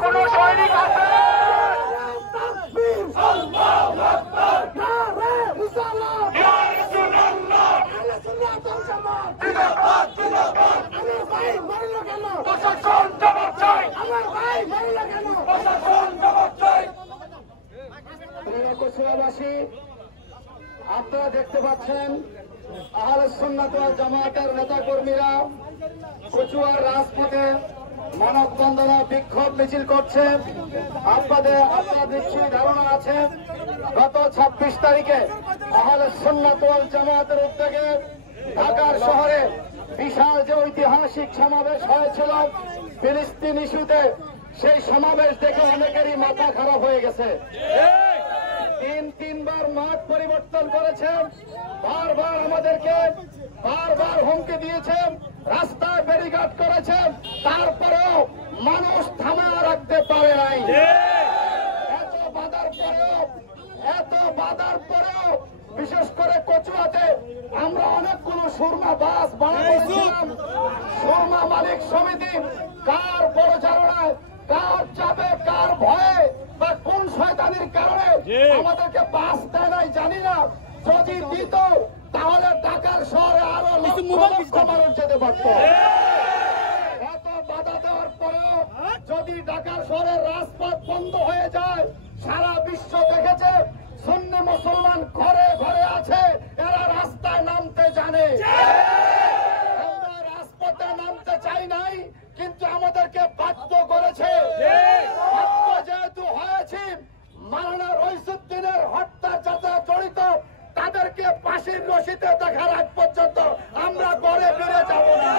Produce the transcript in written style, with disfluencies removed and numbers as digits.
কোন সৈনিক আছে আপনারা দেখতে পাচ্ছেন আহলে সুন্নাত ওয়াল জামায়াতের নেতা কর্মীরা কচুয়ার রাজপথে মানববন্ধন বিক্ষোভ মিছিল করছে। আপনাদের নিশ্চয়ই ধারণা আছে গত 26 তারিখে আহলে সুন্নাত ওয়াল জামায়াতের উদ্যোগে ঢাকার শহরে বিশাল যে ঐতিহাসিক সমাবেশ হয়েছিল ফিলিস্তিন ইস্যুতে, সেই সমাবেশ দেখে অনেকেরই মাথা খারাপ হয়ে গেছে। তিনবার মাঠ পরিবর্তন করেছেন, বারবার আমাদেরকে হুমকি দিয়েছেন, রাস্তায় ব্যারিকেড করেছেন, তারপরেও মানুষ থামা রাখতে পারে নাই। এত বাধার পরেও বিশেষ করে কচুয়াতে আমরা অনেকগুলো সুরমা বাস বানাইছিলাম। সুরমা মালিক সমিতি কার পরিচালনায়, কার চাপে, কার ভয়ে বা কোন শয়তানির কারণে আমাদেরকে বাস দেয় নাই জানি না। যদি দিত তাহলে ঢাকার শহরে আরো লক্ষ মানুষ যেতে পারত। এত বাধা দেওয়ার পরেও যদি ঢাকার শহরের রাজপথ বন্ধ হয়ে যায়, সারা বিশ্ব দেখেছে সুন্নি মুসলমান ঘরে ঘরে আছে, এরা রাস্তায় নামতে জানে। আমরা রাজপথে নামতে চাই নাই, কিন্তু আমাদেরকে বাধ্য করেছে। বাধ্য যেহেতু হয়েছি, মাওলানা রইসুদ্দিনের হত্যার সাথে জড়িত তাদেরকে ফাঁসির রশিতে দেখার আগ পর্যন্ত আমরা ঘরে ফিরে যাব না।